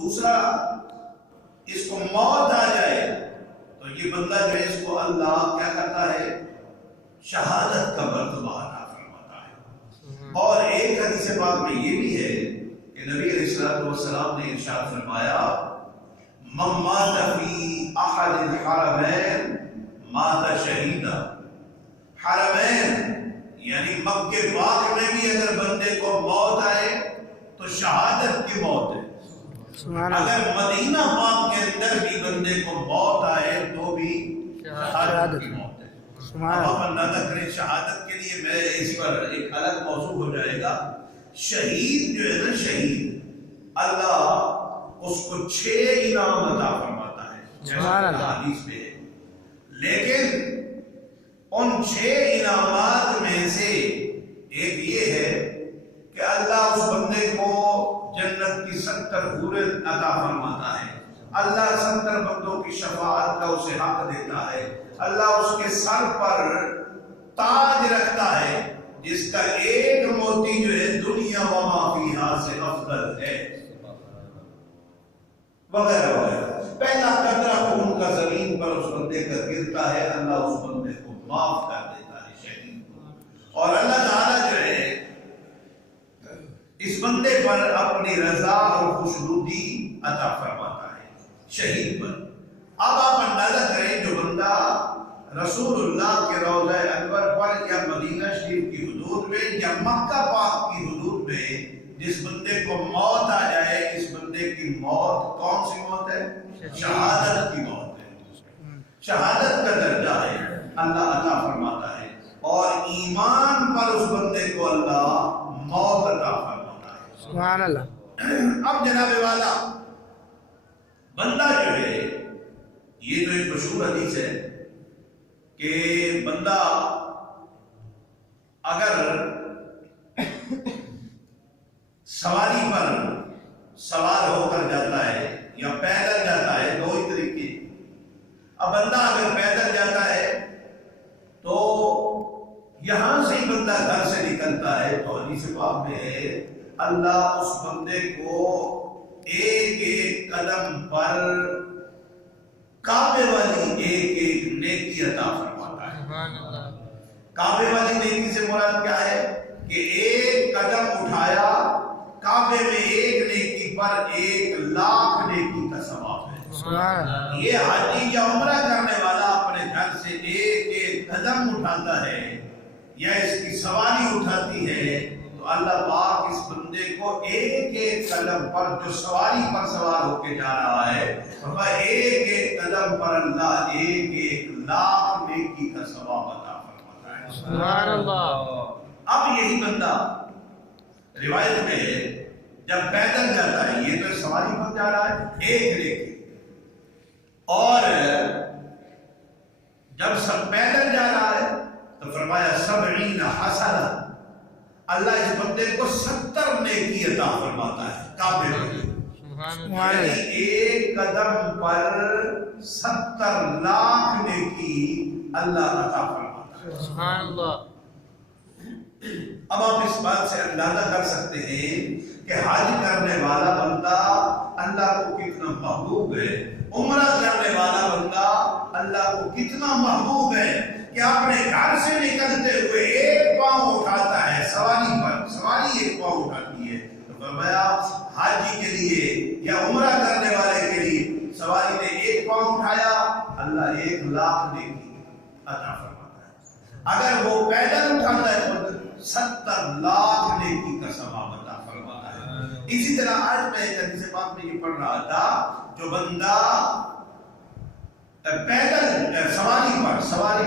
دوسرا اس کو موت آ جائے تو یہ بندہ جو ہے اس کو اللہ کیا کرتا ہے؟ شہادت کا مرتبہ عطا فرماتا ہے۔ اور ایک حدیث پاک میں یہ بھی ہے کہ نبی علیہ الصلوۃ والسلام نے ارشاد فرمایا من مات فی احد الحرمین مات شہیدا۔ حرمین یعنی مکہ پاک میں بھی اگر بندے کو موت آئے تو شہادت کی موت ہے، اگر مدینہ پاک کے اندر بھی بندے کو موت آئے تو بھی شہادت کی موت ہے۔ اب آپ اندازہ کریں شہادت کے لیے میں اس پر ایک الگ موضوع ہو جائے گا۔ شہید جو ہے نا، شہید اللہ اس کو 6 انعام عطا فرماتا ہے جیسا حدیث میں ہے، لیکن ان 6 انعامات میں سے ایک یہ ہے کہ اللہ اس بندے کو جنت کی 70 حوریں عطا فرماتا ہے، اللہ 70 بندوں کی شفاعت کا اسے حق دیتا ہے، اللہ اس کے سر پر تاج رکھتا ہے جس کا ایک موتی جو ہے دنیا و ما فیہا سے افضل ہے، وغیرہ وغیرہ۔ پہلا قطرہ خون کا زمین پر اس بندے کا گرتا ہے، اللہ اس بندے کو معاف کر دیتا ہے شہید کو، اور اللہ تعالیٰ جو ہے اس بندے پر اپنی رضا اور خوشنودی عطا فرماتا ہے شہید پر۔ اب آپ اندازہ کریں جو بندہ رسول اللہ کے روضہ انور پر یا مدینہ شریف کی حدود میں یا مکہ پاک کی حدود میں جس بندے کو موت آ جائے، اس بندے کی موت کون سی موت ہے؟ شہادت کی موت ہے، شہادت کا درجہ ہے، اللہ عطا فرماتا ہے، اور ایمان پر اس بندے کو اللہ موت عطا فرماتا ہے۔ سبحان اللہ۔ اب جناب والا بندہ جو ہے، یہ تو ایک مشہور حدیث ہے کہ بندہ اگر سواری پر سوار ہو کر جاتا ہے یا پیدل جاتا ہے، دو ہی طریقے۔ اب بندہ اگر پیدل جاتا ہے تو یہاں سے ہی بندہ گھر سے نکلتا ہے تو حدیث پاک میں ہے اللہ اس بندے کو ایک ایک قدم پر کعبے والی ایک ایک نیکی عطا فرماتا ہے۔ کعبے والی نیکی سے مراد کیا ہے کہ ایک قدم اٹھایا کعبے میں ایک نیکی پر 1,00,000 نیکی کا ثواب ہے۔ یہ حاجی یا عمرہ کرنے والا اپنے گھر سے ایک ایک قدم اٹھاتا ہے یا اس کی سواری اٹھاتی ہے تو اللہ پاک اس بندے کو ایک ایک قدم پر جو سواری پر سوار ہو کے جا رہا ہے ایک ایک قدم پر اللہ 1,00,000 نیکی کا ثواب عطا فرماتا ہے۔ سبحان اللہ۔ اب یہی بندہ روایت میں جب پیدل جاتا ہے، یہ تو سواری پر جا رہا ہے ایک نیکی، اور جب سب پیدل جا رہا ہے تو فرمایا 70 حسنہ، اللہ اس بندے کو 70 نیکی عطا فرماتا ہے کعبے میں، یعنی ایک قدم پر 70,00,000 نیکی اللہ عطا فرماتا ہے۔ سبحان اللہ۔ اب آپ اس بات سے اندازہ کر سکتے ہیں کہ حج کرنے والا بندہ اللہ کو کتنا محبوب ہے، عمرہ کرنے والا بندہ اللہ کو کتنا محبوب ہے کہ اپنے گھر سے نکلتے ہوئے ایک پاؤں اٹھاتا ہے سواری پر، سواری ایک پاؤں اٹھاتی ہے، تو فرمایا حاجی کے لیے یا عمرہ کرنے والے کے لیے سواری نے ایک پاؤں اٹھایا، اللہ 1,00,000 نیکی عطا فرماتا ہے۔ اگر وہ پیدل اٹھاتا ہے تو 70,00,000 نیکی کا ثواب عطا فرماتا ہے۔ اسی طرح آج میں ایک حدیث پاک میں یہ پڑھ رہا تھا، جو بندہ پیدل سواری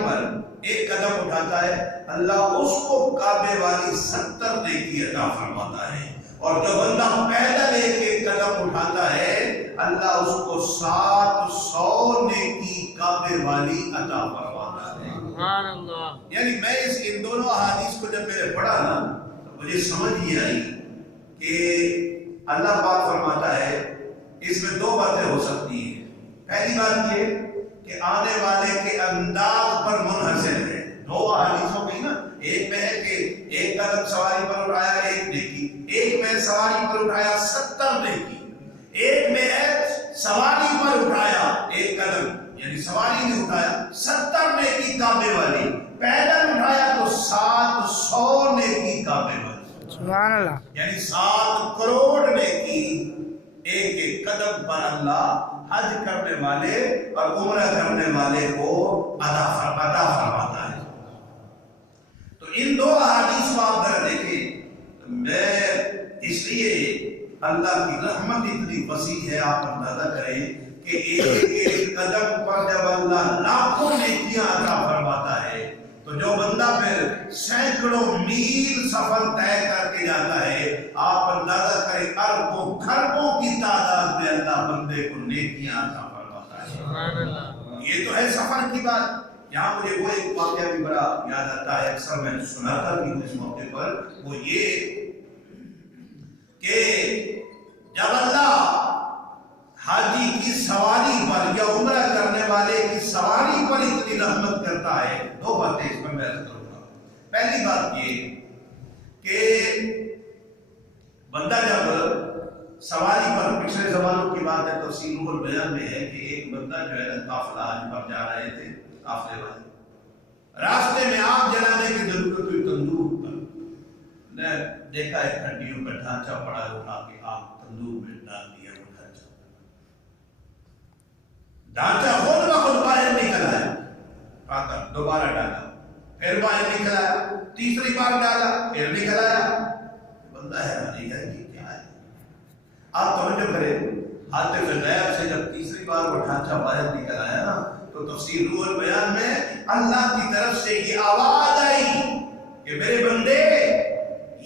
پر ایک قدم اٹھاتا ہے اللہ اس کو کعبے والی 70 نیکی عطا فرماتا ہے، اور جو بندہ پیدل ایک ایک قدم اٹھاتا ہے اللہ اس کو 700 نیکی کعبے والی عطا فرماتا ہے۔ سبحان اللہ۔ یعنی میں ان دونوں احادیث کو جب میں نے پڑھا نا تو مجھے سمجھ یہ آئی کہ اللہ پاک فرماتا ہے اس میں 2 باتیں ہو سکتی ہیں۔ پہلی بات یہ کہ آنے والے کے انداز پر منحصر ہے، 2 احادیثوں میں نا، ایک میں ہے کہ ایک قدم سواری پر اٹھایا 1 نیکی، ایک میں سواری پر اٹھایا 70 نیکی، ایک میں سواری پر اٹھایا ایک قدم یعنی سواری نے اٹھایا 70 نیکی کعبے والی، پیدل اٹھایا تو 700 نیکی کعبے والی، سبحان اللہ، یعنی 7 کروڑ نیکی ایک ایک قدم پر اللہ حج کرنے والے اور عمرہ کرنے والے کو عطا فرماتا ہے۔ تو ان دو احادیث کو آپ ذرا دیکھیں، میں اس لیے اللہ کی رحمت اتنی وسیع ہے، آپ اندازہ کریں کہ ایک ایک قدم پر جب اللہ لاکھوں نیکیاں عطا فرماتا ہے تو جو بندہ پھر سینکڑوں میل سفر طے کر کے جاتا ہے، آپ اندازہ کریں اربوں کھربوں کی تعداد میں اللہ بندے کو نیکیاں عطا فرماتا ہے۔ سبحان اللہ۔ یہ تو ہے سفر کی بات۔ یہاں مجھے وہ ایک واقعہ بھی بڑا یاد آتا ہے، اکثر میں سناتا بھی ہوں اس موقع پر، وہ یہ کہ جب اللہ حاجی کی سواری پر یا عمرہ کرنے والے کی سواری پر اتنی رحمت کرتا ہے، دو باتیں اس میں بیان کروں گا۔ پہلی بات یہ کہ بندہ جب سواری پر، پچھلے زمانوں کی بات ہے، تفصیل البیان میں ہے کہ ایک بندہ جو ہے قافلہ حج پر جا رہے تھے، قافلے والے، راستے میں آگ جلانے کی ضرورت ہوئی تندور پر، نے دیکھا ایک ہڈیوں کا ڈھانچہ پڑا ہے، اٹھا کے آگ تندور میں ڈال دیا۔ ڈھانچہ خود بخود باہر نکل آیا، دوبارہ ڈالا، پھر باہر نکل آیا، تیسری بار ڈالا، پھر نکل آیا۔ بندہ حیرانی ہے کہ کیا ہے؟ آپ توجہ کریں، حاطف غیب سے جب تیسری بار وہ ڈھانچہ باہر نکل آیا نا، تو تفسیر روح البیان میں اللہ کی طرف سے یہ آواز آئی کہ میرے بندے،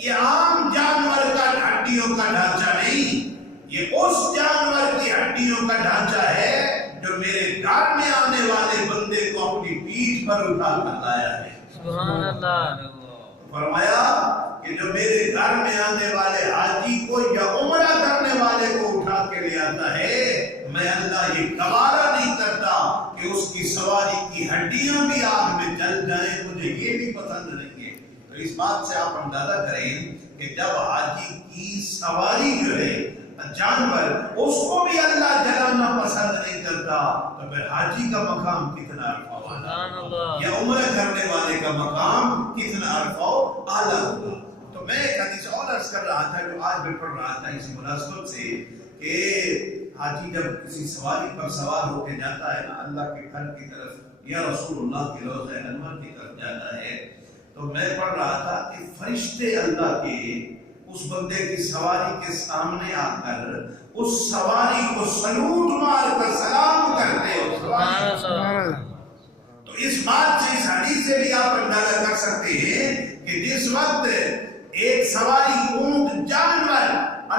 یہ عام جانور کا ہڈیوں کا ڈھانچہ نہیں، یہ اس جانور کی ہڈیوں کا ڈھانچہ ہے جو میرے گھر میں آنے والے بندے کو اپنی پیٹھ پر اٹھا کر لایا ہے۔ سبحان اللہ۔ فرمایا کہ جو میرے گھر میں آنے والے حاجی کو یا عمرہ کرنے والے کو اٹھا کے لے آتا ہے، میں اللہ یہ گوارا نہیں کرتا کہ اس کی سواری کی ہڈیاں بھی آگ میں جل جائیں، مجھے یہ بھی پسند نہیں ہے۔ تو اس بات سے آپ اندازہ کریں کہ جب حاجی کی سواری جو ہے جانور، اس کو بھی اللہ جلانا پسند نہیں کرتا، تو پھر حاجی کا مقام کتنا عرفہ والا، یا عمرہ کرنے والے کا مقام کتنا عرفہ اعلیٰ ہوگا۔ تو میں ایک حدیث اور عرض کر رہا تھا جو آج میں پڑھ رہا تھا اسی مناسبت سے، کہ حاجی جب کسی سواری پر سوار ہو کے جاتا ہے نا اللہ کے گھر کی طرف یا رسول اللہ کے روضہ انور کی طرف جاتا ہے، تو میں پڑھ رہا تھا کہ فرشتے اللہ کے اس بندے کی سواری کے سامنے آ کر اس سواری کو سلوٹ مار کر سلام کرتے ہیں۔ تو اس بات سے، اس حدیث سے بھی آپ اندازہ کر سکتے ہیں کہ جس وقت ایک سواری اونٹ جانور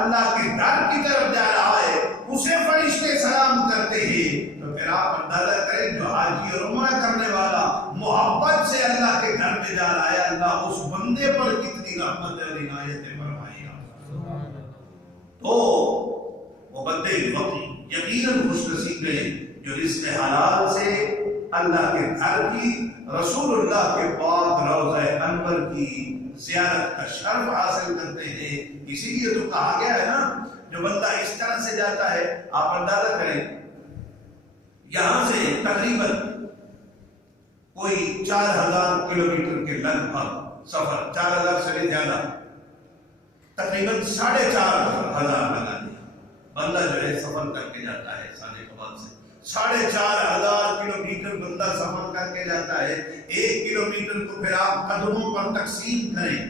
اللہ کے گھر کی طرف جا رہا ہے، اسے فرشتے سلام کرتے ہیں، تو پھر آپ اندازہ کریں جو حاجی اور عمرہ کرنے والا محبت سے اللہ کے گھر میں جا رہا ہے، اللہ اس بندے پر کتنی رحمت اور عنایت فرمائے گا۔ تو وہ بندے یقیناً خوش نصیب ہیں جو رزق حلال سے اللہ کے گھر کی، رسول اللہ کے پاک روضہ انور کی زیارت کا شرف حاصل کرتے ہیں۔ اسی لیے تو کہا گیا ہے نا، جو بندہ اس طرح سے جاتا ہے، آپ اندازہ کریں یہاں سے تقریباً کوئی 4000 کلومیٹر کے لگ بھگ سفر، 4000 سے بھی زیادہ، تقریباً 4500 لگا دیا، بندہ جو ہے سفر کر کے جاتا ہے سانے کبان سے 4500 کلومیٹر بندہ سفر کر کے جاتا ہے۔ 1 کلومیٹر کو پھر آپ قدموں پر تقسیم کریں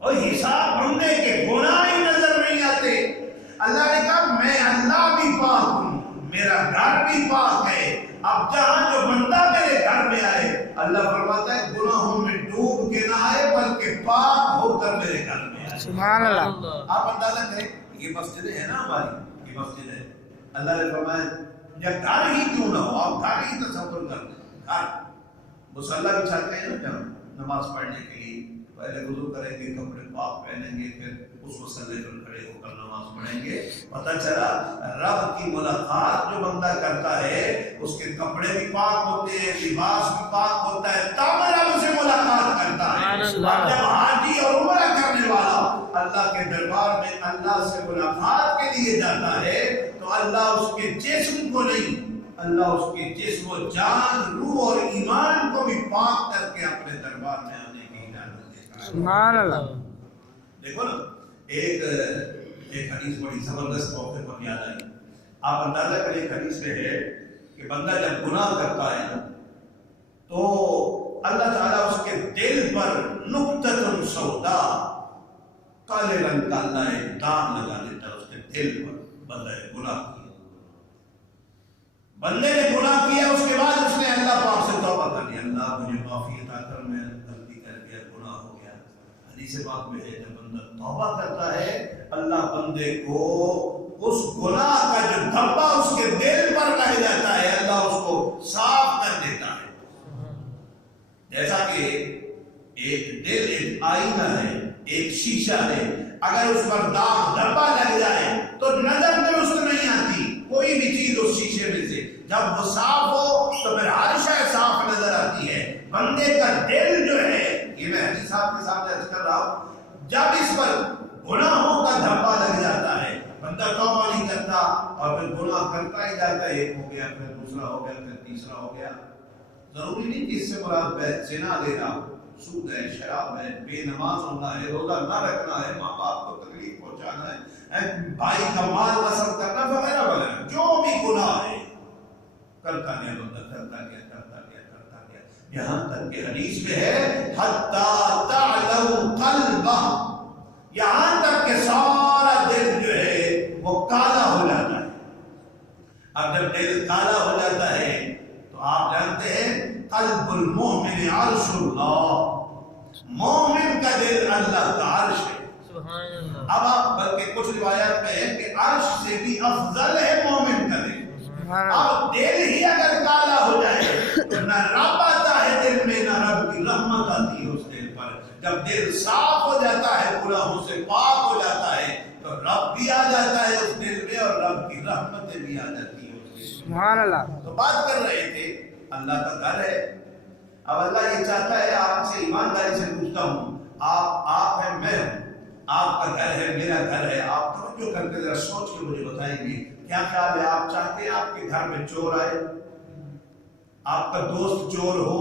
اور حساب بندے کے گناہ ہی نظر نہیں آتے۔ اللہ نے کہا میں اللہ بھی پاک ہوں، میرا گھر بھی پاک ہے، اب جہاں جو بندہ میرے گھر میں آئے، اللہ فرماتا ہے گناہوں میں ڈوب کے نہ آئے بلکہ پاک ہو کر میرے گھر میں آئے۔ سبحان اللہ۔ آپ اندازہ کریں، یہ مسجد ہے نا ہماری، یہ مسجد ہے، اللہ نے فرمایا یا گھر ہی کیوں نہ ہو، آپ گھر ہی تصور کر لیں، گھر مصلی بچھاتے ہیں نا جہاں نماز پڑھنے کے لیے، پہلے وضو کریں گے، کپڑے پاک پہنیں گے، پھر اس مصلی پر کھڑے ہو کر نماز پڑھیں گے۔ پتہ چلا رب کی ملاقات جو بندہ کرتا ہے اس کے کپڑے بھی پاک ہوتے ہیں، لباس بھی پاک ہوتا ہے، تب رب سے ملاقات کرتا ہے۔ اور جب حاجی اور عمرہ کرنے والا اللہ کے دربار میں اللہ سے ملاقات کے لیے جاتا ہے تو اللہ اس کے جسم کو نہیں، اللہ اس کے جسم و جان، روح اور ایمان کو بھی پاک کر کے اپنے دربار میں آنے کی اجازت دیتا ہے۔ سبحان اللہ۔ دیکھو نا، ایک حدیث بڑی زبردست موقع پر یاد آئی۔ آپ اندازہ کریں، ایک حدیث میں ہے کہ بندہ جب گناہ کرتا ہے نا تو اللہ تعالیٰ اس کے دل پر نقطۃ سودا، کالے رنگ کا اللہ ایک داغ لگا دیتا ہے اس کے دل پر۔ بندہ نے گناہ کیا، بندے نے گناہ کیا، اس کے بعد اس نے اللہ پاک سے توبہ کر لی، اللہ مجھے معافی عطا کر، میں غلطی کر گیا، گناہ ہو گیا۔ حدیث پاک میں ہے جب بندہ توبہ کرتا ہے اللہ بندے کو اس گناہ کا جو دھبا اس کے دل پر لگ جاتا ہے اللہ اس کو صاف کر دیتا ہے۔ جیسا کہ ایک دل ایک آئینہ ہے، ایک شیشہ ہے، اگر اس پر داغ دھبا لگ جائے تو نظر درست نہیں آتی کوئی بھی چیز اس شیشے میں سے، جب وہ صاف ہو تو پھر ہر شے صاف نظر آتی ہے۔ بندے کا دل جو ہے، یہ میں حدیث صاحب کے سامنے عرض کر رہا ہوں، جب اس پر گناہوں کا دھبا لگ جاتا ہے، بندہ توبہ نہیں کرتا اور پھر گناہ کرتا ہی جاتا ہے، ایک ہو گیا، پھر دوسرا ہو گیا، پھر تیسرا ہو گیا۔ ضروری نہیں کہ اس سے مراد زنا لینا، سود ہے، شراب ہے، بے نماز ہونا ہے، روزہ نہ رکھنا ہے، ماں باپ کو تکلیف پہنچانا ہے، بھائی کا مال غصب کرنا وغیرہ وغیرہ، جو بھی گناہ ہے کرتا گیا بندہ، کرتا گیا کرتا گیا کرتا گیا، یہاں تک کہ حدیث میں ہے حتی تعلم قلبہ، یہاں تک کہ سارا دل جو ہے وہ کالا ہو جاتا ہے۔ اب جب دل کالا ہو جاتا ہے تو آپ جانتے ہیں قلب المؤمن عرش اللہ، مومن کا دل اللہ کا عرش ہے۔ سبحان اللہ۔ اب آپ بلکہ کچھ روایات میں ہے کہ عرش سے بھی افضل ہے مومن کا دل۔ اب دل ہی اگر کالا ہو جائے تو نہ رب آتا ہے دل میں، نہ رب کی رحمت آتی ہے اس دل پر۔ جب دل صاف ہو جاتا ہے، گناہوں سے پاک ہو جاتا ہے تو رب بھی آ جاتا ہے اس دل میں اور رب کی رحمتیں بھی آ جاتی ہیں اس دل میں۔ سبحان اللہ۔ تو بات کر رہے تھے اللہ کا گھر ہے۔ اب اللہ یہ چاہتا ہے، آپ سے ایمانداری سے پوچھتا ہوں، آپ ہیں، میں ہوں، آپ کا گھر ہے، میرا گھر ہے، آپ توجہ کر کے ذرا سوچ کے مجھے بتائیں گے کیا خیال ہے؟ آپ چاہتے ہیں آپ کے گھر میں چور آئے، آپ کا دوست چور ہو؟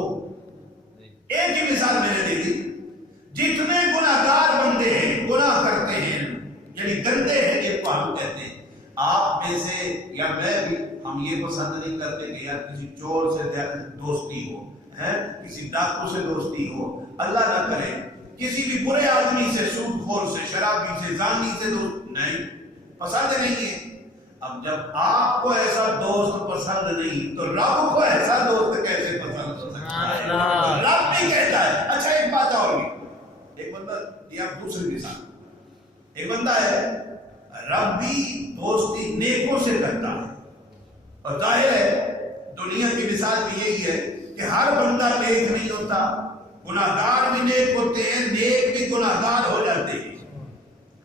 ایک ہی مثال میں نے دے دی، جتنے گناہگار بندے ہیں، گناہ کرتے ہیں، یعنی گندے ہیں جن کو ہم کہتے ہیں، آپ میں سے یا میں بھی، ہم یہ پسند نہیں کرتے کہ یار کسی چور سے دوستی ہو، کسی ڈاکو سے دوستی ہو، اللہ نہ کرے کسی بھی برے آدمی سے، سود خور سے، شرابی سے، زانی سے دوست نہیں، پسند نہیں ہے۔ اب جب آپ کو ایسا دوست پسند نہیں تو رب کو ایسا دوست کیسے پسند ہو سکتا ہے؟ رب بھی کہتا ہے۔ اچھا ایک بات اور بھی، ایک بندہ، یہ آپ دوسری مثال، ایک بندہ ہے، رب بھی دوستی نیکوں سے کرتا ہے، اور ظاہر ہے دنیا کی مثال بھی یہی ہے کہ ہر بندہ نیک نہیں ہوتا، گناہگار بھی نیک ہوتے ہیں، نیک بھی گناہگار ہو جاتے ہیں،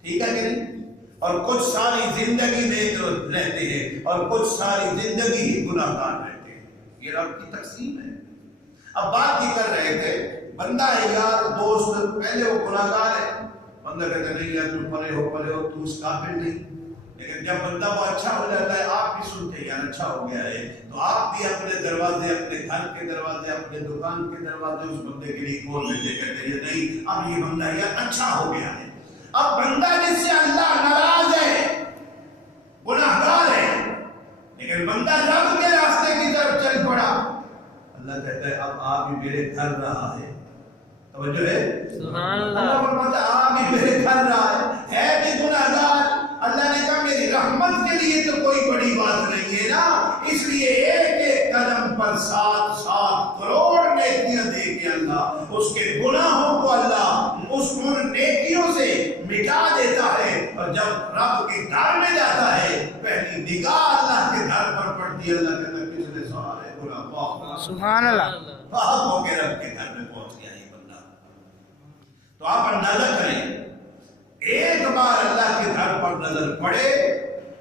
ٹھیک ہے کہ نہیں؟ اور کچھ ساری زندگی نیک رہتے ہیں اور کچھ ساری زندگی ہی گناہگار رہتے ہیں، یہ رب کی تقسیم ہے۔ اب بات یہ کر رہے تھے، بندہ ہے یار دوست، پہلے وہ گناہگار ہے، بندہ کہتے نہیں یار تم پرے ہو تو اس قابل نہیں، لیکن جب بندہ وہ اچھا ہو جاتا ہے، آپ بھی سنتے ہیں یار اچھا ہو گیا ہے، تو آپ بھی اپنے دروازے، اپنے گھر کے دروازے، اپنے دکان کے دروازے اس بندے کے لیے کھول دیتے، کہتے ہیں نہیں اب یہ بندہ یار اچھا ہو گیا ہے۔ اب بندہ جس سے اللہ ناراض ہے، گناہگار ہے، لیکن بندہ رب کے راستے کی طرف چل پڑا، اللہ کہتا ہے اب آپ بھی میرے گھر رہا ہے۔ توجہ ہے؟ سبحان اللہ۔ اللہ فرماتا ہے آپ بھی میرے گھر رہا ہے بھی گناہگار۔ اللہ نے کہا میری رحمت کے لیے تو کوئی بڑی بات نہیں ہے نا، اس لیے ایک ایک قدم پر 7 کروڑ نیکیاں دے کے اللہ اس کے گناہوں کو اللہ ان نیکیوں سے مٹا دیتا ہے، اور جب رب کے گھر میں جاتا ہے پہلی نگاہ اللہ کے گھر پر پڑتی ہے، اللہ کہتا ہے کس نے سارے گناہ پاک، سبحان اللہ، پاک ہو کے رب کے گھر میں پہنچ گیا یہ بندہ۔ تو آپ اندازہ کریں، ایک بار اللہ کے گھر پر نظر پڑے،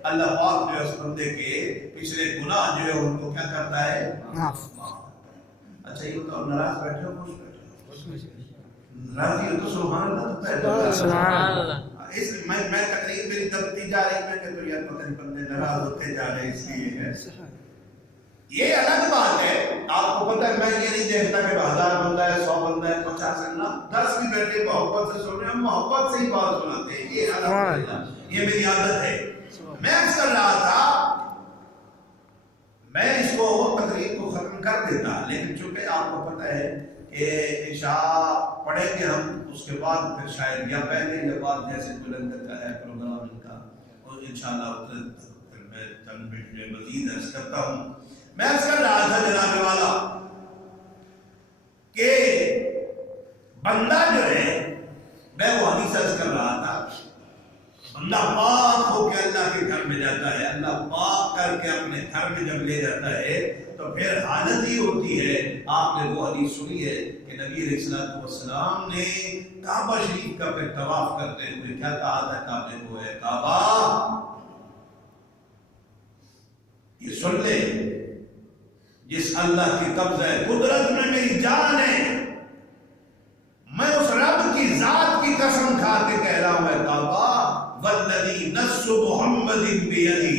اللہ پاک جو اس بندے کے پچھلے گناہ جو ہے ان کو کیا کرتا ہے؟ معاف۔ اچھا یہ بتاؤ، ناراض بیٹھے ہو خوش بیٹھے ہو؟ راضی ہو تو سبحان اللہ تو پہلے سبحان اللہ۔ اس میں تقریر میری دبتی جا رہی ہے کہ تو یار پتہ نہیں بندے ناراض ہوتے جا رہے اس لیے ہے. یہ الگ بات ہے. آپ کو پتہ ہے میں یہ نہیں دیکھتا کہ 1000 بندہ ہے 100 بندہ ہے 50 ہے نا 10 بھی بیٹھے محبت سے سن رہے ہیں ہم محبت سے ہی بات سناتے ہیں. یہ الحمدللہ یہ میری عادت ہے. میں عرض کر رہا تھا میں اس کو تقریر کو ختم کر دیتا لیکن چونکہ آپ کو پتہ ہے کہ عشاء پڑھیں گے ہم اس کے بعد پھر شاید یا پہلے یا بعد جیسے بلند کا ہے پروگرام ان کا اور انشاءاللہ پھر میں چند منٹ میں مزید عرض کرتا ہوں. میں عرض کر رہا تھا جناب والا کہ بندہ جو ہے میں وہ حدیث عرض کر رہا تھا بندہ پاک ہو کے اللہ کے گھر میں جاتا ہے اللہ پاک کر کے اپنے گھر میں جب لے جاتا ہے تو پھر حالت ہی ہوتی ہے. آپ نے وہ حدیث سنی ہے کہ نبی علیہ الصلوۃ والسلام نے کعبہ شریف کا پھر طواف کرتے ہوئے کیا کہا تھا کعبے کو ہے کعبہ یہ سن لے جس اللہ کی قبضہ قدرت میں میری جان ہے میں اس رب کی ذات کی قسم کھا کے کہہ رہا ہوں اے کعبہ والذی نفس محمد بیدہ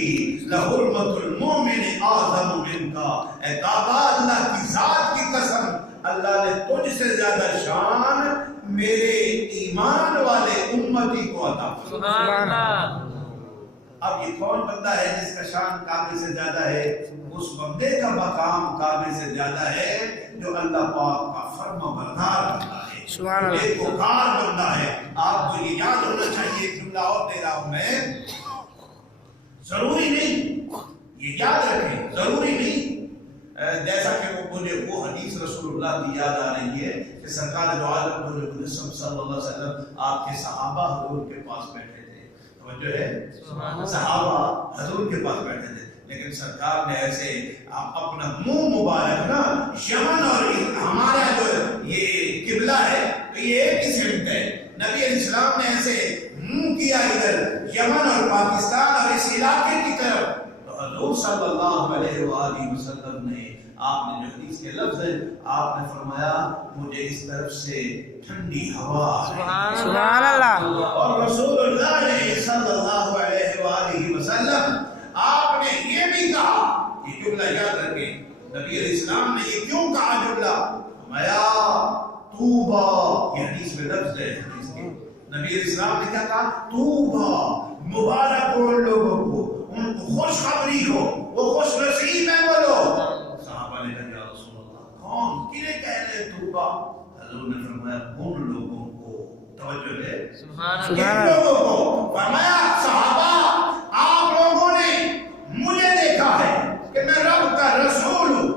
لحرمت المؤمن اعظم منک. اے کعبہ اللہ کی ذات کی قسم اللہ نے تجھ سے زیادہ شان میرے ایمان والے امتی کو عطا فرمائی. سبحان اللہ. اب یہ کون بندہ ہے جس کا شان کعبے سے زیادہ ہے؟ اس بندے کا مقام کعبے سے زیادہ ہے جو اللہ پاک کا فرما بردار بندہ ہے ایک وقار بندہ ہے. آپ کو یہ یاد ہونا چاہیے ایک جملہ اور دے رہا ہوں میں ضروری نہیں یہ یاد رکھیں ضروری نہیں جیسا کہ مجھے وہ حدیث رسول اللہ کی یاد آ رہی ہے کہ سرکار دو عالم نور مجسم صلی اللہ علیہ وسلم آپ کے صحابہ حضور کے پاس بیٹھے تھے. توجہ ہے صحابہ حضور کے پاس بیٹھے تھے لیکن سرکار نے ایسے اپنا منہ مبارک نا یمن اور ہمارا جو یہ قبلہ ہے تو یہ ایک ہی سمت ہے. نبی علیہ السلام نے ایسے منہ کیا ادھر یمن اور پاکستان اور اس علاقے کی طرف تو حضور صلی اللہ علیہ وآلہ وسلم نے آپ نے جو حدیث کے لفظ ہے آپ نے فرمایا مجھے اس طرف سے ٹھنڈی ہوا سبحان اللہ. اور رسول اللہ نے صلی اللہ علیہ وآلہ وسلم آپ نے یہ بھی کہا یہ جملہ یاد رکھیں نبی علیہ السلام نے یہ کیوں کہا جملہ فرمایا طوبا یہ حدیث میں لفظ ہے حدیث کے نبی علیہ السلام نے کیا کہا طوبا مبارک ہو لوگوں کو ان کو خوشخبری ہو وہ خوش نصیب ہیں وہ لوگ. صحابہ نے کہا یا رسول اللہ کون کنہیں کہہ رہے طوبا؟ حضور نے فرمایا ان لوگوں کو توجہ ہے کن لوگوں کو فرمایا صحابہ آپ لوگوں نے مجھے دیکھا ہے کہ میں رب کا رسول ہوں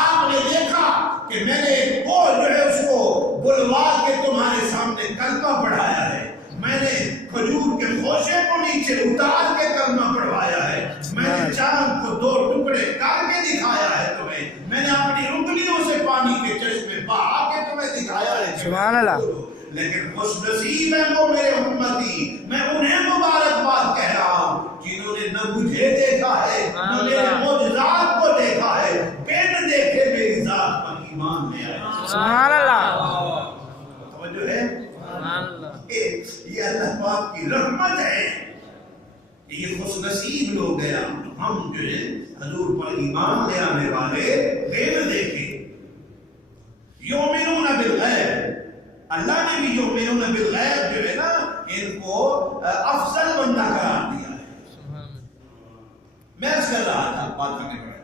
آپ نے دیکھا کہ میں نے وہ جو ہے اس کو بلوا کے تمہارے سامنے کلمہ پڑھایا ہے میں نے کھجور کے خوشے کو نیچے اتار کے کلمہ پڑھوایا ہے میں نے چاند کو 2 ٹکڑے کر کے دکھایا ہے تمہیں میں نے اپنی انگلیوں سے پانی کے چشمے بہا کے تمہیں دکھایا ہے سبحان اللہ. لیکن خوش نصیب ہیں وہ میرے امتی میں انہیں مبارکباد کہہ رہا ہوں جنہوں نے نہ مجھے دیکھا ہے نہ میرے معجزات کو دیکھا ہے بن دیکھے میری ذات پر ایمان لے آئے. سبحان اللہ. توجہ ہے سبحان اللہ. یہ اللہ پاک کی رحمت ہے یہ خوش نصیب لوگ ہیں ہم جو ہے حضور پر ایمان لے آنے والے بن دیکھے یؤمنون بالغیب اللہ نے بھی یؤمنون بالغیب جو ہے نا ان کو افضل بندہ قرار دیا ہے. میں اس کر رہا تھا بات کرنے پڑے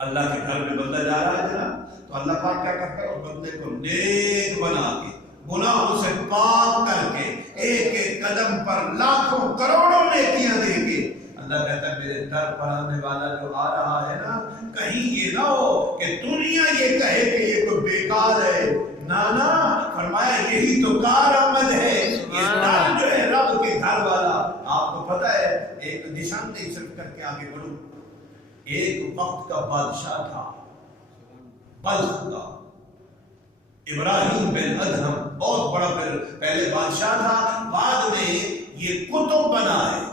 اللہ کے گھر میں بندہ جا رہا ہے جناب تو اللہ پاک کیا کرتا ہے اور بندے کو نیک بنا کے گناہوں سے پاک کر کے ایک ایک قدم پر لاکھوں کروڑوں نیکیاں دے کے اللہ کہتا ہے میرے در پر آنے والا جو آ رہا ہے نا کہیں یہ نہ ہو کہ دنیا یہ کہے کہ یہ کوئی بیکار ہے نانا فرمایا یہی تو کارآمد ہے یہ در جو ہے رب کے گھر والا. آپ کو پتہ ہے ایک نشاندہی صرف کر کے آگے بڑھوں ایک وقت کا بادشاہ تھا بلخ کا ابراہیم بن ادہم بہت بڑا پہلے بادشاہ تھا بعد میں یہ کتب بنا ہے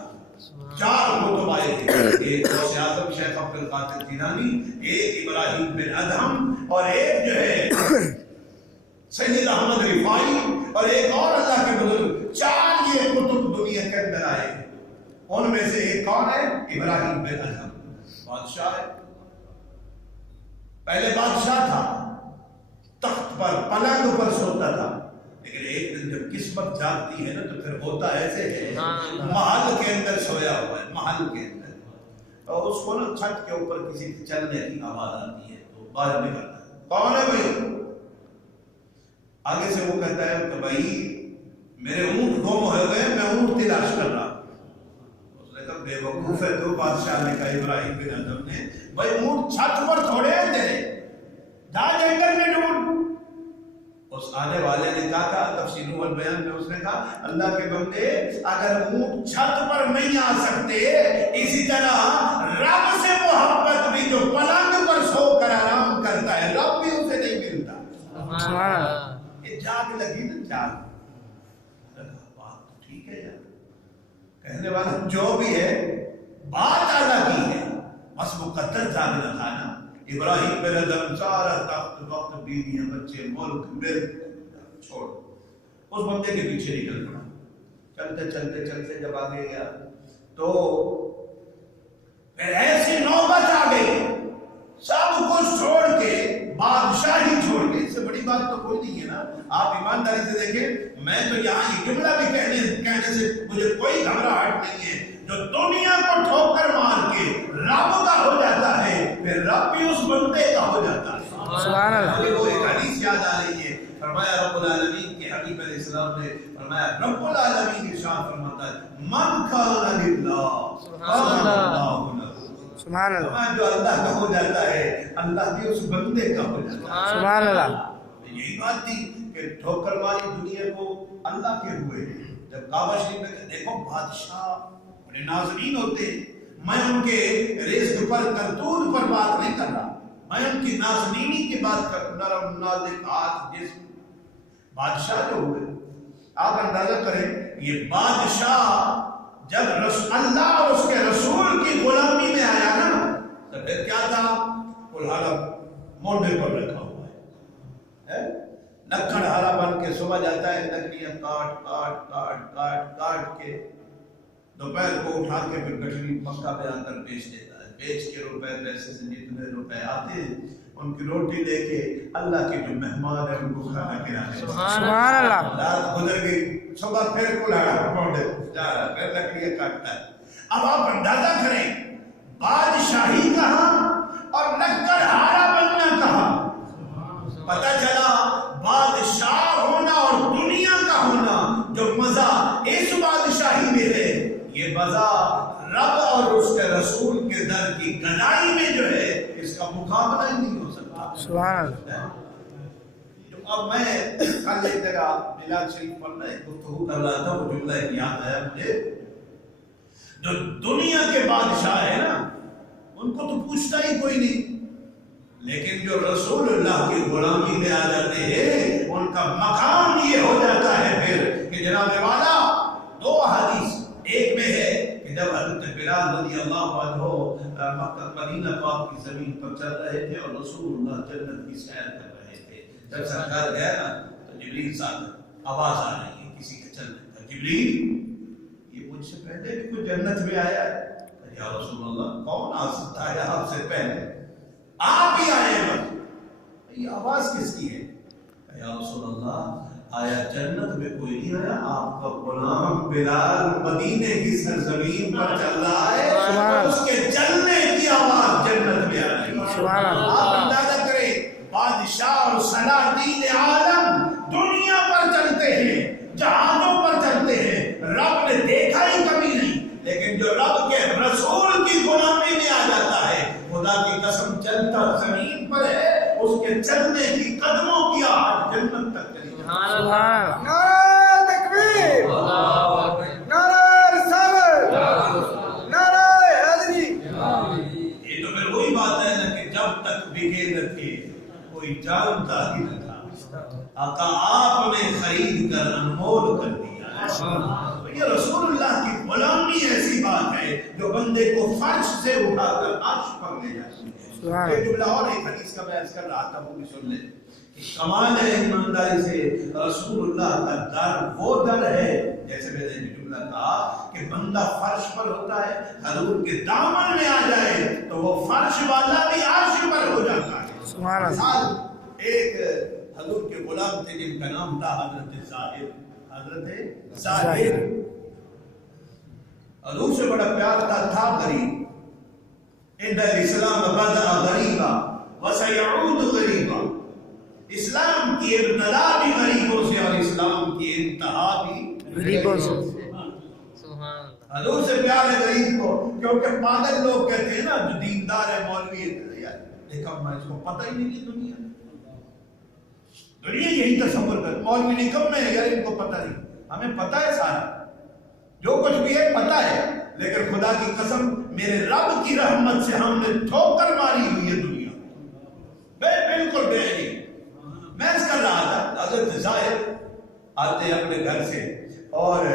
4 کتب آئے تھے ایک غوث اعظم شیخ عبد القادر جیلانی ایک ابراہیم بن ادہم اور ایک جو ہے سید احمد رفاعی اور ایک اور اللہ کے بزرگ 4 یہ ان میں سے ایک کون ہے؟ ابراہیم بن ادھم، بادشاہ ہے، پہلے بادشاہ تھا، تخت پر پلنگ پر سوتا تھا، لیکن ایک دن جب قسمت جاگتی ہے نا تو پھر ہوتا ایسے ہے، محل کے اندر سویا ہوا ہے، محل کے اندر، اور اس کو نا چھت کے اوپر کسی کے چلنے کی آواز آتی ہے تو باہر نکلتا ہے، کون ہے بھائی؟ آگے سے وہ کہتا ہے کہ بھائی میرے اونٹ گم ہو گئے، میں اونٹ تلاش کر رہا ہوں۔ اس نے کہا بے وقوف ہے تو، بادشاہ نے کہا ابراہیم بن ادھم نے، بھائی اونٹ چھت پر تھوڑے ہیں تیرے، جا جنگل میں ڈھونڈ۔ اس آنے والے نے کہا تھا تفسیر البیان میں، اس نے کہا اللہ کے بندے اگر اونٹ چھت پر نہیں آ سکتے، اسی طرح رب سے محبت بھی جو پلنگ پر سو کر آرام کرتا ہے، رب بھی اسے نہیں ملتا۔ سبحان اللہ۔ یہ جاگ لگی نا، جاگ بات تو ٹھیک ہے یار، کہنے والا جو بھی ہے بات اعلیٰ کی ہے، بس مقدر جاگنا تھا نا۔ ابراہیم بن ادھم سارا تخت وقت بیویاں بچے ملک ملک چھوڑ اس بندے کے پیچھے نکل پڑا، چلتے چلتے چلتے جب آگے گیا تو پھر ایسی نوبت آ گئی، سب کچھ چھوڑ کے، بادشاہی چھوڑ کے، اس سے بڑی بات تو کوئی نہیں ہے نا۔ آپ ایمانداری سے دیکھیں، میں تو یہاں یہ جملہ بھی کہنے سے مجھے کوئی گھبراہٹ نہیں ہے، جو دنیا کو ٹھوکر مار کے رب کا ہو جاتا ہے، پھر رب بھی اس بندے کا ہو جاتا ہے۔ سبحان اللہ۔ مجھے وہ ایک حدیث یاد آ رہی ہے، فرمایا رب العالمین کے حبیب علیہ السلام نے فرمایا، رب العالمین ارشاد فرماتا ہے من کان للہ کان اللہ لہ۔ سبحان اللہ۔ جو اللہ کا ہو جاتا ہے، اللہ بھی اس بندے کا ہو جاتا ہے۔ سبحان اللہ۔ یہی بات تھی کہ ٹھوکر ماری دنیا کو اللہ کے ہوئے ہیں۔ جب کعبہ شریف میں دیکھو بادشاہ بڑے ناظرین ہوتے ہیں، میں ان کے رزق پر کرتوت پر بات نہیں کر رہا، میں ان کی نازنینی کی بات کر، نرم نازک ہاتھ جسم، بادشاہ جو ہوئے، آپ اندازہ کریں یہ بادشاہ جب اللہ اور اس کے رسول کی غلامی میں آیا نا تو پھر کیا تھا؟ کلہاڑا موڈے پر رکھا ہوا ہے، لکڑ ہارا بن کے صبح جاتا ہے، لکڑیاں کاٹ کاٹ کاٹ کاٹ کاٹ کے دوپہر کو اٹھا کے پھر گٹھری مکہ پہ آ کر بیچ دیتا ہے، بیچ کے روپے پیسے سے جتنے روپے آتے ہیں ان کی روٹی لے کے اللہ کے جو مہمان ہیں ان کو کھانا کھلانے۔ سبحان اللہ۔ رات گزر گئی، صبح پھر کلہاڑا موڈے جا رہا، پھر لکڑیاں کاٹتا ہے۔ اب آپ اندازہ کریں بادشاہی کہاں اور لکڑ ہارا بننا کہاں۔ پتہ چلا بادشاہ ہونا اور دنیا کا ہونا جو مزہ اس بادشاہی میں ہے، یہ مزہ رب اور اس کے رسول کے در کی گدائی میں جو ہے اس کا مقابلہ ہی نہیں ہو سکتا۔ سبحان اللہ۔ اب میں کل ایک جگہ میلاد شریف پر میں گفتگو کر رہا تھا، وہ جملہ یاد آیا مجھے، جو دنیا کے بادشاہ ہے نا ان کو تو پوچھتا ہی کوئی نہیں، لیکن جو رسول اللہ کی غلامی میں آ جاتے ہیں ان کا مقام یہ ہو جاتا ہے پھر کہ جناب والا دو حدیث، ایک میں ہے کہ جب حضرت بلال رضی اللہ عنہ مکہ مدینہ پاک کی زمین پر چل رہے تھے اور رسول اللہ جنت کی سیر کر رہے تھے، جب سرکار گیا نا تو جبریل صاحب آواز آ رہی ہے کسی کے چلنے کا، جبریل یہ مجھ سے پہلے بھی کوئی جنت میں آیا ہے؟ یا رسول اللہ کون آ سکتا ہے آپ سے پہلے، آپ ہی آئے بس، یہ آواز کس کی ہے؟ یا رسول اللہ آیا جنت میں کوئی نہیں آیا، آپ کا غلام بلال مدینے کی سرزمین پر چل رہا ہے، اس کے چلنے کی آواز جنت میں آ رہی ہے۔ آپ اندازہ کریں بادشاہ اور سلاطین عالم دنیا پر چلتے ہیں، جہانوں پر چلتے ہیں، رب نے دیکھا ہی کبھی نہیں، لیکن جو رب کے رسول کی غلامی میں آ جاتا ہے، خدا کی قسم چلتا زمین پر ہے، اس کے چلنے کی قدموں کی آہٹ جنت تک چلی۔ نعرہ تکبیر، نعرہ رسالت، نعرہ حیدری۔ یہ تو پھر وہی بات ہے نا کہ جب تک بکے نہ تھے کوئی جانتا ہی نہ تھا، آقا آپ نے خرید کر انمول کر دیا۔ یہ رسول اللہ کی غلامی ایسی بات ہے جو بندے کو فرش سے اٹھا کر عرش پر لے جاتی ہے۔ ایک جملہ اور ایک حدیث کا میں عرض کر رہا تھا، وہ بھی سن لیں کمال ہے ایمانداری سے رسول اللہ کا در وہ در ہے، جیسے میں نے جملہ کہا کہ بندہ فرش پر ہوتا ہے، حضور کے دامن میں آ جائے تو وہ فرش والا بھی عرش پر ہو جاتا ہے۔ سبحان اللہ۔ مثال ایک حضور کے غلام تھے جن کا نام تھا حضرت زاہد، حضرت زاہد، حضور سے بڑا پیار تھا غریب، ان الاسلام بدأ غریبا وسيعود غریبا، اسلام کی ابتدا بھی غریبوں سے اور اسلام کی انتہا بھی غریبوں سے۔ حضور سے پیار ہے غریب کو، کیونکہ پاگل لوگ کہتے ہیں نا جو دیندار ہے مولوی ہے، یار دیکھا میں اس کو پتہ ہی نہیں کہ دنیا یہی تصور کر، مولوی نکم میں ہے یار ان کو پتہ نہیں، ہمیں پتہ ہے سارا جو کچھ بھی ہے پتہ ہے، لیکن خدا کی قسم میرے رب کی رحمت سے ہم نے ٹھوکر ماری ہوئی ہے دنیا بالکل بے علم۔ میں اس کر رہا تھا حضرت زاہد آتے اپنے گھر سے اور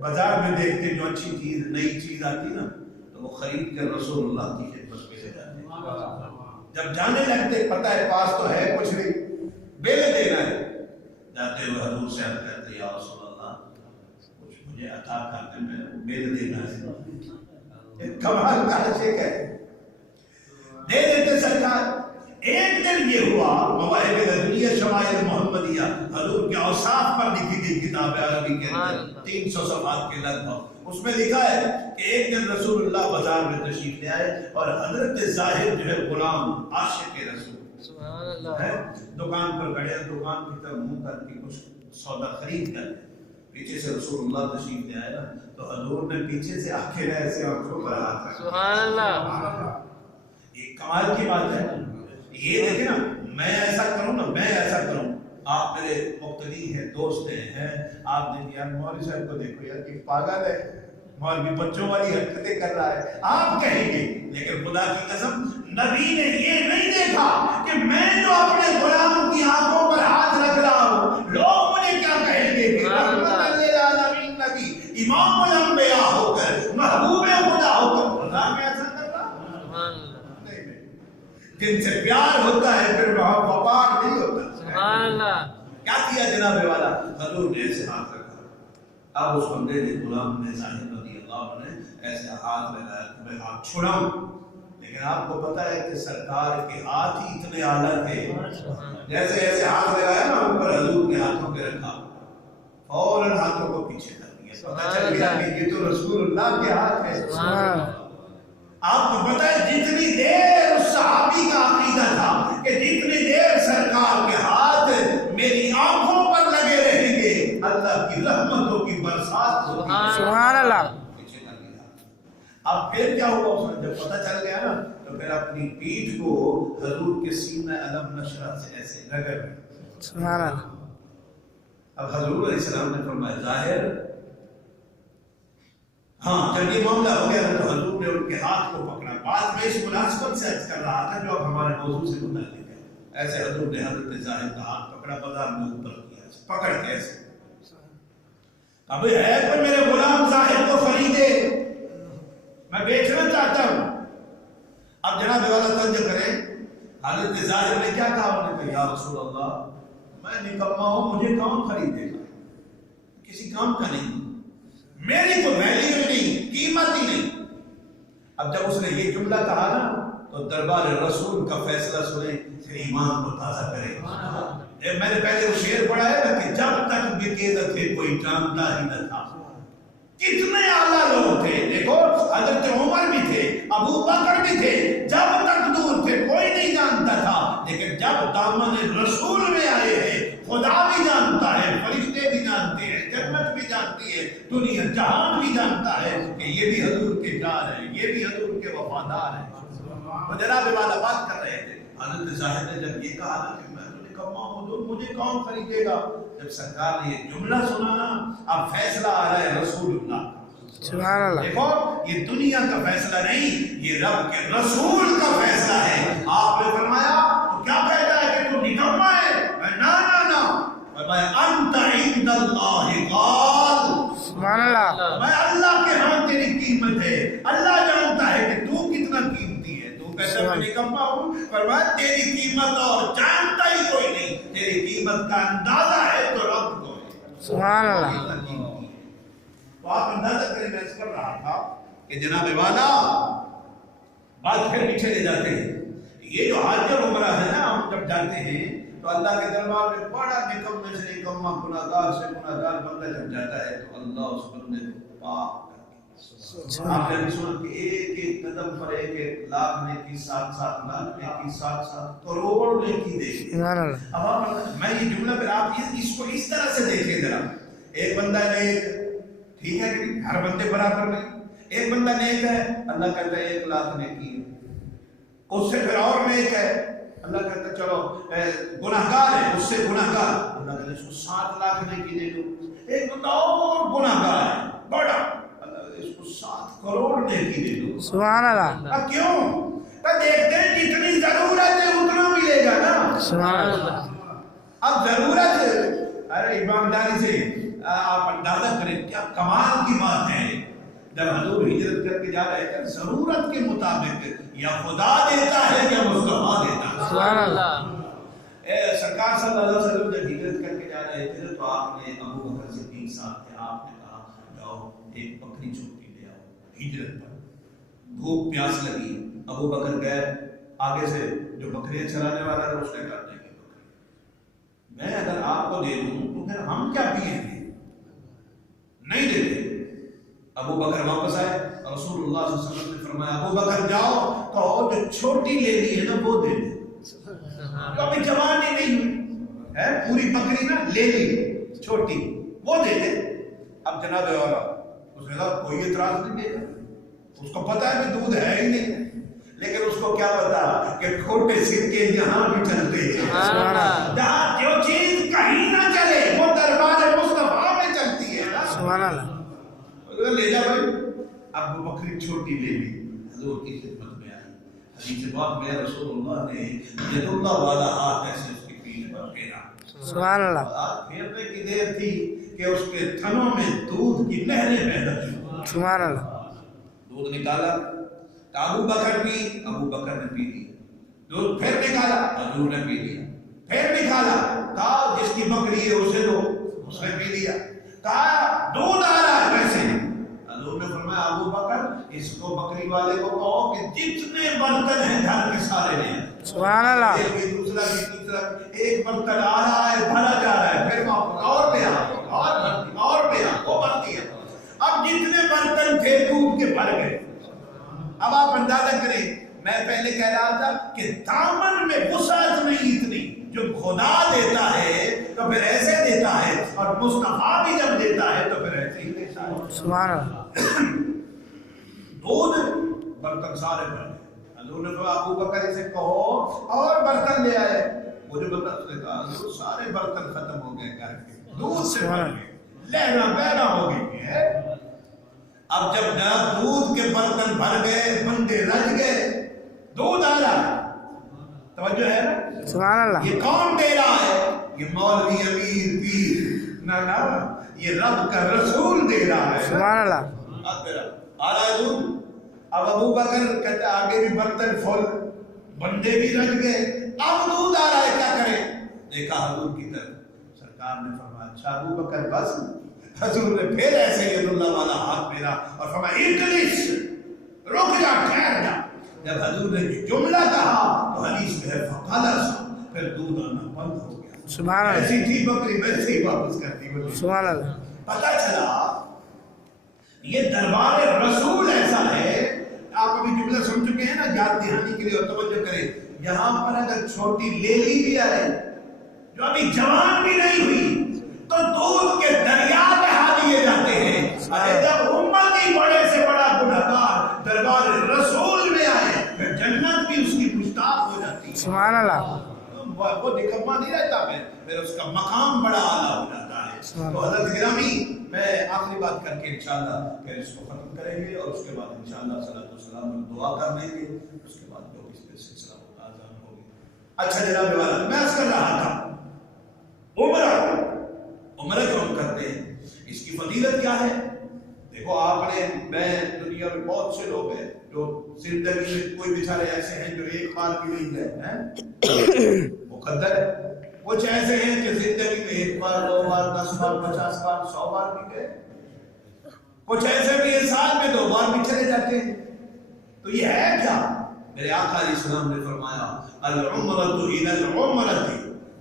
بازار میں دیکھتے جو اچھی چیز نئی چیز آتی نا تو وہ خرید کر رسول اللہ کی خدمت میں لے جاتے، جب جانے لگتے پتہ ہے پاس تو ہے کچھ نہیں، بیلے دینا ہے، جاتے ہوئے حضور سے عرض کرتے یا رسول اللہ کچھ مجھے عطا کرنے میں بیلے دینا ہے، کمال کا شیخ ہے، دے دیتے سرکار۔ ایک دن یہ ہوا مواہب لدنیہ شمائل محمدیہ حضور کے اوصاف پر لکھی گئی کتاب ہے عربی کے اندر 300 صفحات کے لگ بھگ، اس میں لکھا ہے کہ ایک دن رسول اللہ بازار میں تشریف لے آئے اور حضرت زاہد جو ہے غلام عاشق رسول ہے دکان پر کھڑے، دکان کی طرف منہ کر کے کچھ سودا خرید کر پیچھے سے رسول اللہ تشریف لے آئے نا تو حضور نے پیچھے سے اکیلے ایسے آنکھوں پر ہاتھ رکھا، سبحان اللہ، یہ کمال کی بات ہے۔ یہ دیکھیں نا میں ایسا کروں نا میں ایسا کروں، آپ میرے مقتدی ہیں دوست ہیں، آپ دیکھیں یار مولوی صاحب کو دیکھو یار کہ پاگل ہے، مولوی بچوں والی حرکتیں کر رہا ہے، آپ کہیں گے، لیکن خدا کی قسم نبی نے یہ نہیں دیکھا کہ میں جو اپنے غلام کی آنکھوں پر ہاتھ رکھ رہا ہوں لوگ مجھے کیا کہیں گے کہ رحمت للعالمین نبی امام الانبیاء ہو کر محبوب خدا ہو کر خدا میں ایسا کر رہا ہوں، جن سے پیار ہوتا ہے پھر وہاں وقار نہیں ہوتا۔ سبحان اللہ۔ کیا کیا جناب والا حضور نے ایسے ہاتھ رکھا، اب اس بندے نے غلام نے زاہد رضی اللہ عنہ نے ایسے ہاتھ لگایا کہ میں ہاتھ چھڑاؤں، لیکن آپ کو پتا ہے کہ سرکار کے ہاتھ ہی اتنے اعلیٰ تھے، جیسے ایسے ہاتھ لگایا نا اوپر حضور کے ہاتھوں پہ رکھا، فوراً ہاتھوں کو پیچھے کر دیا، پتہ چل گیا کہ یہ تو رسول اللہ کے ہاتھ ہے۔ آپ کو پتا ہے جتنی دیر اس صحابی کا عقیدہ تھا کہ جتنی دیر سرکار کے ہاتھ میری آنکھوں پر لگے رہیں گے اللہ کی رحمتوں کی برسات ہوگی، سبحان اللہ۔ اب پھر کیا ہوا اس میں جب پتہ چل گیا نا تو پھر اپنی پیٹھ کو حضور کے سینہ علم نشرہ سے ایسے رگڑ، سبحان اللہ۔ اب حضور علیہ السلام نے فرمایا ظاہر ہاں جب یہ معاملہ ہو گیا تو حضور نے ان کے ہاتھ کو پکڑا، بعد میں اس مناسبت سے عرض کر رہا تھا جو اب ہمارے موضوع سے متعلق ہے، ایسے حضور نے حضرت زاہد کا ہاتھ پکڑا، بازار میں اوپر کیا پکڑ کے ایسے، اب ہے کوئی میرے غلام زاہد کو خریدے، میں بیچنا چاہتا ہوں۔ اب جناب والا توجہ کریں، حضرت زاہد نے کیا کہا، انہوں نے کہا یا رسول اللہ میں نکما ہوں، مجھے کون خریدے گا، کسی کام کا نہیں، میری تو ویلیو نہیں، قیمت ہی نہیں۔ اب جب اس نے یہ جملہ کہا نا تو دربار رسول کا فیصلہ سنیں پھر ایمان کو تازہ کرے۔ میں نے پہلے وہ شعر پڑھا ہے نا کہ جب تک بکے نہ تھے کوئی جانتا ہی نہ تھا، کتنے اعلیٰ لوگ تھے، دیکھو حضرت عمر بھی تھے، ابو بکر بھی تھے، جب تک دور تھے کوئی نہیں جانتا تھا، لیکن جب دامن رسول میں آئے ہیں خدا بھی جانتا ہے، فرشتے بھی جانتے ہیں، جنت بھی جانتی ہے، دنیا جہان بھی جانتا ہے کہ یہ بھی حضور کے جار ہیں، یہ بھی حضور کے وفادار ہیں۔ وہ جناب والا بات کر رہے تھے، حضرت زاہد نے جب یہ کہا نا کہ میں تو نکما ہوں، مجھے کون خریدے گا، جب سرکار نے یہ جملہ سنا نا اب فیصلہ آ رہا ہے رسول اللہ، سبحان اللہ۔ دیکھو یہ دنیا کا فیصلہ نہیں، یہ رب کے رسول کا فیصلہ ہے۔ آپ نے فرمایا تو کیا کہتا ہے کہ تو نکما ہے، نا نا نا، فرمایا انت عند اللہ قال، سبحان اللہ۔ میں اللہ کے ہاں تیری قیمت ہے، اللہ جانتا ہے کہ تو کتنا قیمتی ہے، تو کہتا ہے میں نکما ہوں، فرمایا تیری قیمت اور جانتا ہی کوئی نہیں، تیری تیری قیمت کا اندازہ ہے تو رب کو ہے۔ سبحان اللہ تو آپ اندازہ کریں، میں اس کر رہا تھا کہ جناب والا بات پھر پیچھے لے جاتے ہیں۔ یہ جو حج اور عمرہ ہے نا، ہم جب جاتے ہیں تو اللہ کے دربار میں بڑا نکمے سے نکما گناہگار سے گناہگار بندہ جب جاتا ہے تو اللہ اس بندے کو پاک کرتے ہیں۔ آپ نے بھی سنا کہ ایک ایک قدم پر ایک ایک لاکھ نیکی، 7 لاکھ نیکی، 7 کروڑ نیکی دے گی۔ سبحان اللہ اب آپ میں یہ جملہ پھر آپ اس کو اس طرح سے دیکھیں ذرا، ایک بندہ نیک، ٹھیک ہے کہ ہر بندے برابر نہیں، ایک بندہ نیک ہے، اللہ کہتا ہے 1 لاکھ نیکی ہے، اس سے پھر اور نیک ہے، اللہ کہتا ہے چلو گناہگار ہے، اس سے گناہگار، اللہ کہتا ہے اس کو 7 لاکھ نیکی دے دو، ایک بندہ اور گناہگار ہے بڑا، اللہ کہتا ہے اس کو 7 کروڑ نیکی دے دو۔ سبحان اللہ اب کیوں؟ تو دیکھتے ہیں جتنی ضرورت ہے اتنا ملے گا نا۔ سبحان اللہ اب ضرورت، ارے ایمانداری سے آپ اندازہ کریں کیا کمال کی بات ہے، جب حضور ہجرت کر کے جا رہے تھے ضرورت کے مطابق یا خدا دیتا ہے یا مصطفیٰ دیتا ہے۔ سبحان اللہ سرکار صلی اللہ علیہ وسلم جب ہجرت کر کے جا رہے تھے تو آپ نے ابو بکر صدیق صاحب تھے، آپ نے کہا جاؤ ایک بکری چھوٹی لے آؤ، ہجرت پر بھوک پیاس لگی، ابو بکر گئے، آگے سے جو بکریاں چلانے والا تھا اس نے کہا دیں گے بکری، میں اگر آپ کو دے دوں تو پھر ہم کیا پیئیں گے، نہیں دیتے۔ ابو بکر واپس آئے، رسول اللہ صلی اللہ علیہ وسلم نے فرمایا ابو بکر جاؤ کہو جو چھوٹی لے لی ہے نا وہ دے دے، تو ابھی جوان ہی نہیں ہوئی ہے، پوری بکری نا لے لی چھوٹی وہ دے دے۔ اب جناب والا اس نے کہا کوئی اعتراض نہیں دے گا، اس کو پتا ہے کہ دودھ ہے ہی نہیں، لیکن اس کو کیا پتا کہ کھوٹے سکے یہاں بھی چلتے ہیں، جہاں جو چیز کہیں نہ چلے وہ دربار مصطفیٰ میں چلتی ہے نا۔ سبحان اللہ لے جا بھائی، اب وہ بکری چھوٹی لے لی، حضور کی خدمت میں آئی، حدیث پاک میں رسول اللہ نے ید اللہ والا ہاتھ ایسے اس کی پیٹھ پر پھیرا، سبحان اللہ ہاتھ پھیرنے کی دیر تھی کہ اس کے تھنوں میں دودھ کی نہریں پیدا ہوئی، سبحان اللہ دودھ نکالا تو ابو بکر پی، ابو بکر نے پی لیا، دودھ پھر نکالا حضور نے پی لیا، پھر نکالا کہا جس کی بکری ہے اسے دو، اس نے پی لیا، کہا دودھ آ رہا ہے ویسے، حضور نے فرمایا ابو بکر اس کو بکری والے کو کہو کہ جتنے برتن ہیں گھر کے سارے لے آئے۔ سبحان اللہ ایک بھی دوسرا بھی تیسرا، ایک برتن آ رہا ہے بھرا جا رہا ہے، پھر اور لے آ، اور لے آ، وہ بھرتی ہے۔ اب جتنے برتن تھے دودھ کے بھر گئے۔ اب آپ اندازہ کریں، میں پہلے کہہ رہا تھا کہ دامن میں وسعت نہیں اتنی، جو خدا دیتا ہے تو پھر ایسے دیتا ہے، اور مصطفیٰ بھی جب دیتا ہے تو پھر ایسے ہی دیتا ہے۔ سبحان اللہ دودھ برتن سارے بھر گئے، حضور نے کہا ابو بکر اسے کہو اور برتن لے آئے، وہ جو برتن اس نے کہا حضور سارے برتن ختم ہو گئے گھر کے، دودھ سے بھر گئے، لینا بینا ہو گئی ہے۔ اب جب دودھ کے برتن بھر گئے، بندے رج گئے، دودھ آ رہا، توجہ ہے نا، سبحان اللہ یہ کون دے رہا ہے؟ یہ مولوی امیر پیر نہ، یہ رب کا رسول دے رہا ہے۔ سبحان اللہ آ رہا ہے دودھ۔ اب ابو بکر کہتے آگے بھی برتن فل، بندے بھی رج گئے، اب دودھ آ رہا ہے، کیا کریں؟ دیکھا حضور کی طرف، سرکار نے فرمایا اچھا ابو بکر بس، حضور نے پھر ایسے ید اللہ والا ہاتھ پھیرا اور فرمایا اجلس، رک جا، ٹھہر جا۔ جب حضور نے یہ جملہ کہا تو حدیث میں ہے فقلس، پھر دودھ آنا بند ہو گیا۔ سبحان اللہ ایسی تھی بکری ویسے ہی واپس کرتی بکری۔ سبحان اللہ پتہ چلا یہ دربار رسول ایسا ہے، آپ ابھی جملہ سن چکے ہیں نا، یاد دہانی کے لیے اور توجہ کریں، یہاں پر اگر چھوٹی لیلی بھی آئے جو ابھی جوان بھی نہیں ہوئی تو دودھ کے دریا بہا دیے جاتے ہیں۔ جب امتی بڑے سے بڑا گنہگار دربار رسول میں آئے پھر جنت بھی اس کی مشتاق ہو جاتی ہے۔ سبحان اللہ وہ نکما نہیں رہتا، پھر اس کا مقام بڑا اعلیٰ ہو جاتا ہے۔ تو حضرت گرامی، میں آخری بات کر کے انشاءاللہ پھر اس کو ختم کریں گے اور اس کے بعد انشاءاللہ صلاۃ والسلام میں دعا کر لیں گے، اس کے بعد جو اس پہ سلسلہ ہوگا آزان ہوگی۔ اچھا جناب والا، میں عرض کر رہا تھا عمرہ جو ہم کرتے ہیں اس کی فضیلت کیا ہے؟ دیکھو آپ نے، میں دنیا میں بہت سے لوگ ہیں جو زندگی میں کوئی بیچارے ایسے ہیں جو ایک بار بھی نہیں گئے ہیں، مقدر ہے کچھ ایسے ہیں کہ زندگی میں 1 بار 2 بار 10 بار 50 بار 100 بار بھی گئے، کچھ ایسے بھی ہیں سال میں 2 بار بھی چلے جاتے ہیں. تو یہ ہے کیا؟ میرے آقا علیہ السلام نے فرمایا العمرۃ الی العمرۃ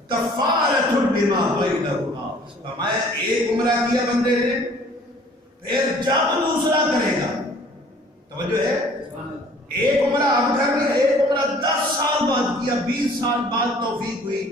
کفارۃ لما بینہما. فرمایا ایک عمرہ کیا بندے نے، پھر جب دوسرا کرے گا، توجہ ہے، ایک عمرہ اب کر لیا، ایک عمرہ 10 سال بعد کیا، 20 سال بعد توفیق ہوئی،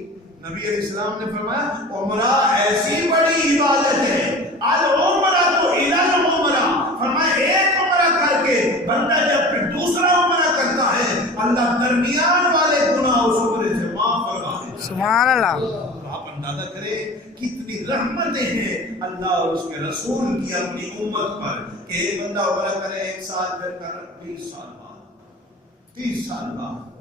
نبی علیہ السلام نے فرمایا عمرہ ایسی بڑی عبادت ہے، العمرۃ الی العمرہ. فرمایا ایک عمرہ کر کے بندہ جب پھر دوسرا عمرہ کرتا ہے، اللہ درمیان والے گناہ اس عمرے سے معاف فرما دیتا ہے. سبحان اللہ. آپ اندازہ کریں کتنی رحمتیں ہیں اللہ اور اس کے رسول کی اپنی امت پر، کہ ایک بندہ عمرہ کرے 1 سال، پھر کر 20 سال بعد، 30 سال بعد.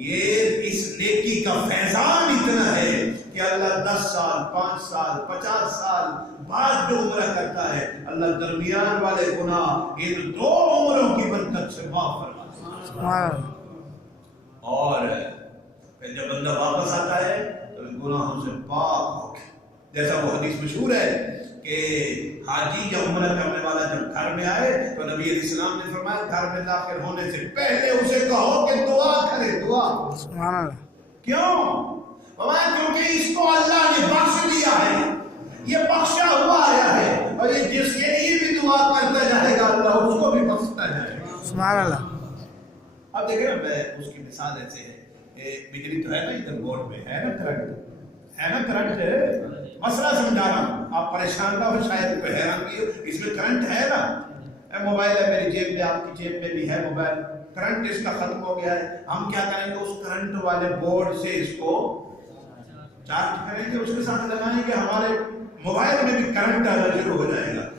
یہ اس نیکی کا فیضان اتنا ہے کہ اللہ 10 سال 5 سال 50 سال بعد جو عمرہ کرتا ہے، اللہ درمیان والے گناہ ان 2 عمروں کی برکت سے معاف فرما دیتا ہے. سبحان اللہ. اور پھر جب بندہ واپس آتا ہے تو گناہوں سے پاک ہو کے، جیسا وہ حدیث مشہور ہے کہ حاجی یا عمرہ کرنے والا جب گھر میں آئے تو نبی علیہ السلام نے فرمایا گھر میں داخل ہونے سے پہلے اسے کہو کہ دعا کرے. دعا سبحان اللہ. کیوں؟ فرمایا کیونکہ اس کو اللہ نے بخش دیا ہے، یہ بخشا ہوا آیا ہے، اور یہ جس کے لیے بھی دعا کرتا جائے گا اللہ اس کو بھی بخشتا جائے گا. سبحان اللہ. اب دیکھیں نا، میں اس کی مثال ایسے ہے، بجلی تو ہے نا ادھر بورڈ میں ہے نا، کرنٹ مسئلہ سمجھا رہا ہوں، آپ پریشان نہ ہو، شاید کوئی حیران کی ہو، اس میں کرنٹ ہے نا، موبائل ہے میری جیب میں، آپ کی جیب میں بھی ہے موبائل، کرنٹ اس کا ختم ہو گیا ہے، ہم کیا کریں گے؟ اس کرنٹ والے بورڈ سے اس کو چارج کریں گے، اس کے ساتھ لگائیں گے، ہمارے موبائل میں بھی کرنٹ آنا شروع ہو جائے گا.